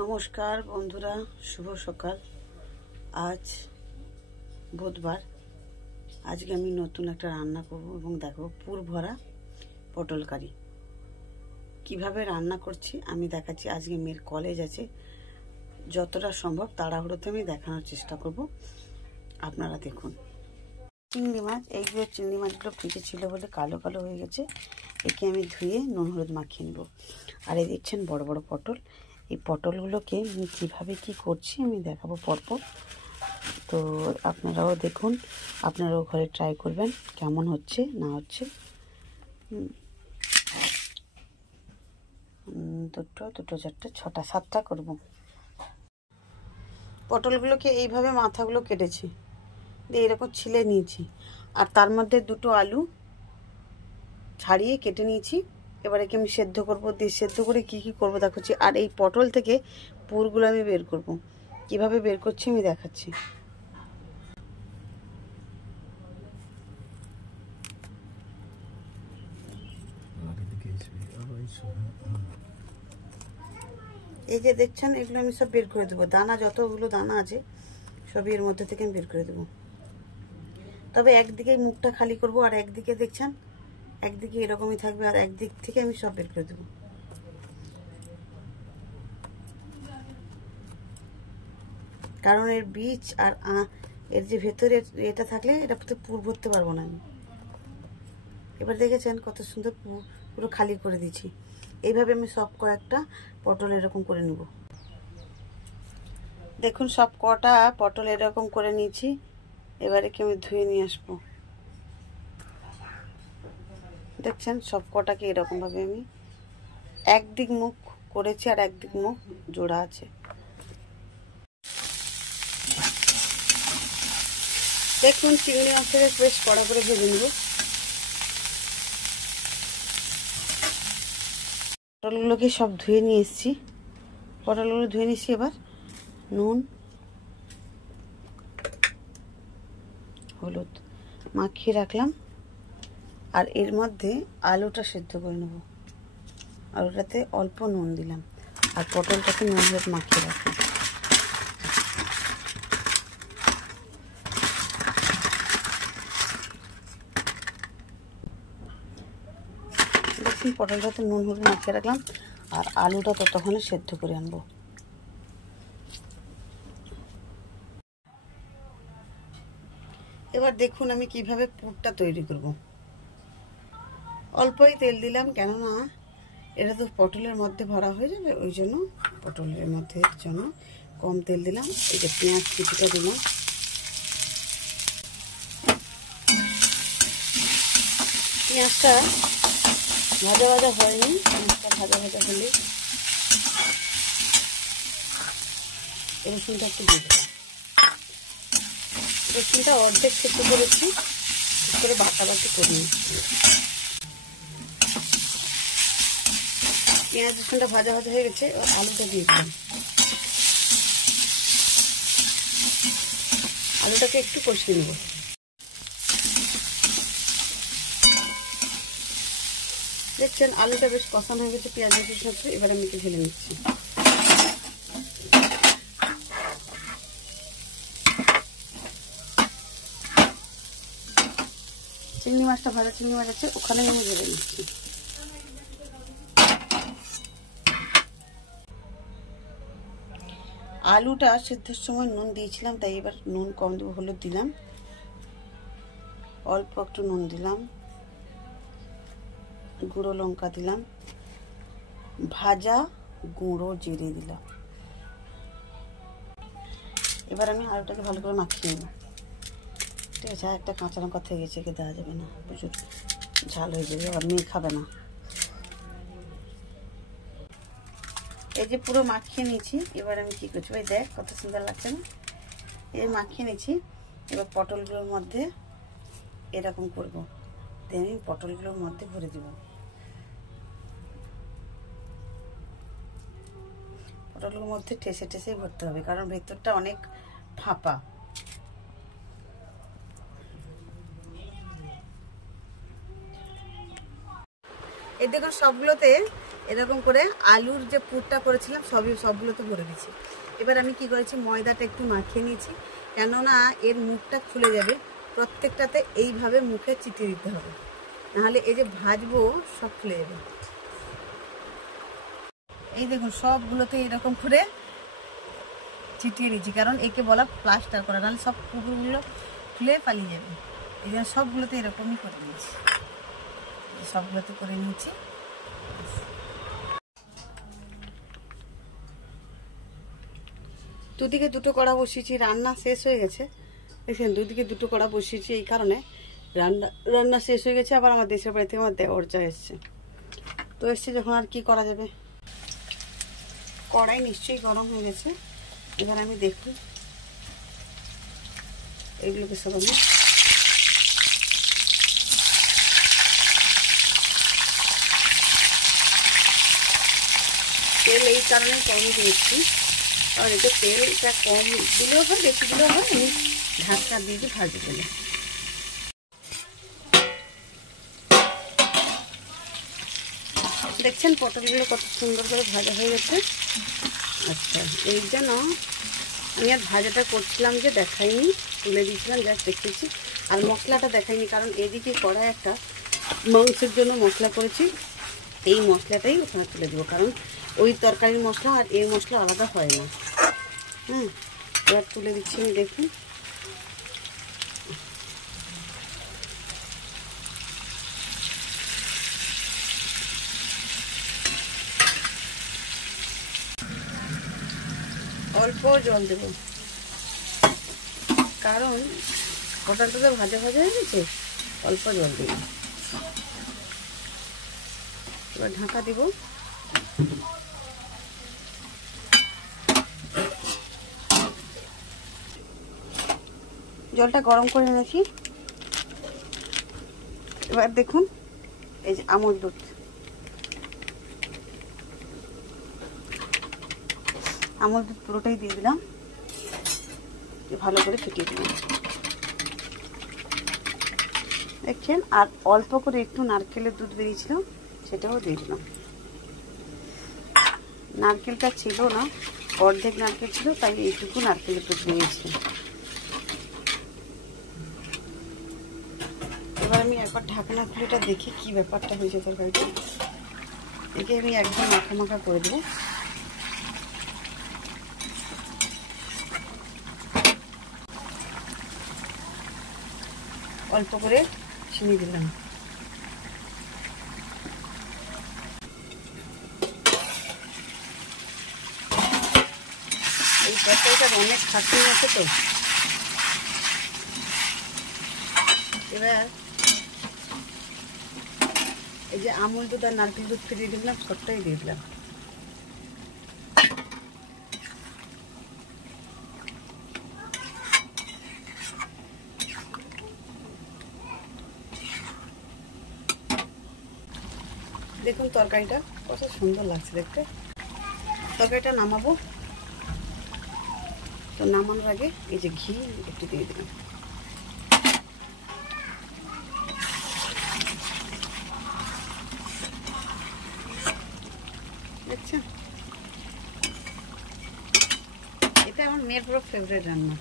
নমস্কার বন্ধুরা, শুভ সকাল। আজ বুধবার। আজকে আমি নতুন একটা রান্না করব এবং দেখো পুর ভরা পটল কারি কিভাবে রান্না করছি আমি দেখাচ্ছি। আজকে মেয়ের কলেজ আছে, যতটা সম্ভব তাড়াহুড়োতে আমি দেখানোর চেষ্টা করব। আপনারা দেখুন। চিংড়ি মাছ, এইগুলো চিংড়ি মাছগুলো ফ্রিজে ছিল বলে কালো কালো হয়ে গেছে। একে আমি ধুয়ে নুন হলুদ মাখিয়ে নেব। আর এই দেখছেন বড় বড় পটল। এই পটলগুলোকে আমি কীভাবে কী করছি আমি দেখাবো পরপর। তো আপনারাও দেখুন, আপনারাও ঘরে ট্রাই করবেন কেমন হচ্ছে না হচ্ছে। দুটো চারটে ছটা সাতটা করব। পটলগুলোকে এইভাবে মাথাগুলো কেটেছি, দিয়ে এরকম ছিলে নিয়েছি। আর তার মধ্যে দুটো আলু ছাড়িয়ে কেটে নিয়েছি। এবারে কি আমি সেদ্ধ করবো, দিয়ে সেদ্ধ করে কি কি করব দেখাচ্ছি। আর এই পটল থেকে পুরগুলো আমি বের করব, কিভাবে বের করছি আমি দেখাচ্ছি। এই যে দেখছেন, এগুলো আমি সব বের করে দেবো। দানা, যতগুলো দানা আছে সবই এর মধ্যে থেকে আমি বের করে দেবো। তবে একদিকে মুখটা খালি করব, আর একদিকে দেখছেন একদিকে এরকমই থাকবে, আর একদিক থেকে আমি সব বের করে দেবো। কারণ এর বীজ আর এর যে ভেতরে এটা থাকলে এটা পুর ভরতে পারবো না আমি। এবার দেখেছেন কত সুন্দর পুরো খালি করে দিচ্ছি। এইভাবে আমি সব কয়েকটা পটল এরকম করে নেব। দেখুন সব কটা পটল এরকম করে নিয়েছি। এবারে কি আমি ধুয়ে নিয়ে আসবো। দেখছেন সব কটাকে এরকমভাবে আমি একদিক মুখ করেছি আর একদিক মুখ জোড়া আছে। দেখুন চিংড়ি মাছের বেশ কড়া করে ভেজে নেব। পটলগুলোকে সব ধুয়ে নিয়ে এসেছি, পটলগুলো ধুয়ে নিয়েছি। এবার নুন হলুদ মাখিয়ে রাখলাম। আর এর মধ্যে আলুটা সেদ্ধ করে নেব। আলুটাতে অল্প নুন দিলাম আর পটলটাকে নুন হলুদ মাখিয়ে রাখলাম। দেখুন পটলটাতে নুন হলুদ মাখিয়ে রাখলাম আর আলুটা ততক্ষণে সেদ্ধ করে আনবো। এবার দেখুন আমি কিভাবে পুরটা তৈরি করব। অল্পই তেল দিলাম, কেননা এটা তো পটলের মধ্যে ভরা হয়ে যাবে, ওই জন্য পটলের মধ্যে জন্য কম তেল দিলাম। এই যে পেঁয়াজ কুচিটা দিলাম। পেঁয়াজটা ভাজা ভাজা হয়নি, পেঁয়াজটা ভাজা ভাজা হলে রসুনটা একটু দিয়ে দিলাম। রসুনটা অর্ধেক সেদ্ধ করেছি, ঠিক করে বাটাবাটি করে নিচ্ছি। পেঁয়াজ রসুনটা ভাজা ভাজা হয়ে গেছে, এবার আলুটা দিয়ে দিলাম। আলুটাকে একটু কষিয়ে নেব। দেখছেন আলুটা বেশ কষানো হয়ে গেছে পেঁয়াজ রসুনের সাথে। এবার আমি একটু ঢেলে নিচ্ছি। চিংড়ি মাছটা ভাজা চিংড়ি মাছ আছে, ওখানেই আমি ঢেলে নিচ্ছি। আলুটা সেদ্ধের সময় নুন দিয়েছিলাম, তাই এবার নুন কম দেবো। হলুদ দিলাম, অল্প একটু নুন দিলাম, গুঁড়ো লঙ্কা দিলাম, ভাজা গুঁড়ো জিরে দিলাম। এবার আমি আলুটাকে ভালো করে মাখিয়ে নেব। ঠিক আছে, একটা কাঁচা লঙ্কা থেকে গেছে, একে দেওয়া যাবে না, প্রচুর ঝাল হয়ে যাবে, আর মেয়ে খাবে না। এই যে পুরো মাখিয়ে নিয়েছি। এবার আমি কি করছি, ভাই দেখ কত সুন্দর লাগছে না। এই মাখিয়ে নিয়েছি। এবার পটলগুলোর মধ্যে এরকম করব, দিয়ে আমি পটলগুলোর মধ্যে ভরে দেব। পটলগুলোর মধ্যে ঠেসে ঠেসে ভরতে হবে, কারণ ভেতরটা অনেক ফাঁপা। এই দেখুন সবগুলোতে এরকম করে আলুর যে পুরটা করেছিলাম সবগুলোতে ভরে দিচ্ছি। এবার আমি কি করেছি, ময়দাটা একটু মাখিয়ে নিয়েছি, কেননা এর মুখটা খুলে যাবে। প্রত্যেকটাতে এইভাবে মুখে চিটিয়ে দিতে হবে, নাহলে এই যে ভাজবো সব খুলে যাবে। এই দেখুন সবগুলোতে এরকম করে চিটিয়ে নিচ্ছি, কারণ একে বলা প্লাস্টার করা, নাহলে সব পুরগুলো খুলে পালিয়ে যাবে। এই জন্য সবগুলোতে এরকমই করে নিয়েছি, সবগুলোতে করে নিয়েছি। দুদিকে দুটো কড়া বসিয়েছি, রান্না শেষ হয়ে গেছে। দেখছেন দুদিকে দুটো কড়া বসিয়েছি, এই কারণে রান্না শেষ হয়ে গেছে। আবার আমার দেশের বাড়ি থেকে আমার দেওরজা এসছে, তো এসছে যখন আর কি করা যাবে। কড়াই নিশ্চয়ই গরম হয়ে গেছে। এবার আমি দেখি এগুলোকে সব আমি তেল এই কারণে কম দিয়েছি, কারণ এতে তেলটা কম দিলেও হয় বেশি দিলেও হয়, আমি ঢাকা দিয়ে ভাজি দিলে। দেখছেন পটলগুলো কত সুন্দর করে ভাজা হয়ে গেছে। আচ্ছা, এই জন্য আমি আর ভাজাটা করছিলাম যে দেখাইনি, তুলে দিয়েছিলাম, যা দেখেছি। আর মশলাটা দেখাইনি, কারণ এদিকে কড়াই একটা মাংসের জন্য মশলা করেছি, এই মশলাটাই ওখানে তুলে দেবো, কারণ ওই তরকারির মশলা আর এই মশলা আলাদা হয় না। এবার তুলে দিচ্ছি আমি, দেখুন। অল্প জল দেব, কারণ পটলটা তো ভাজা ভাজা হয়ে গেছে, অল্প জল দেব। এবার ঢাকা দেব। জলটা গরম করে এনেছি। এবার দেখুন এই যে আমুল দুধ, আমুল দুধ পুরোটাই দিয়ে দিলাম, ভালো করে ফুটিয়ে দিলাম। দেখছেন, আর অল্প করে একটু নারকেলের দুধ বেরিয়েছিল, সেটাও দিয়ে দিলাম। নারকেলটা ছিল না, অর্ধেক নারকেল ছিল, তাই এইটুকু নারকেলের দুধ দিয়েছি। এবার আমি একবার ঢাকনা খুলেটা দেখি কি ব্যাপারটা হয়েছে তরকারিটা। একে আমি একদম মাখা মাখা করে দেবো। অল্প করে চিনি দিলাম। এই তরকারিটার অনেক খাটনি আছে তো। এবার এই যে আমুল দুধ আর নারকেল দুধ ফিরিয়ে দিলাম, সবটাই দিয়ে দিলাম। দেখুন তরকারিটা কত সুন্দর লাগছে দেখতে। তরকারিটা নামাবো, তো নামানোর আগে এই যে ঘি একটু দিয়ে দিলাম। দেখছেন, এটা আমার মেয়ের পুরো ফেভারিট রান্না।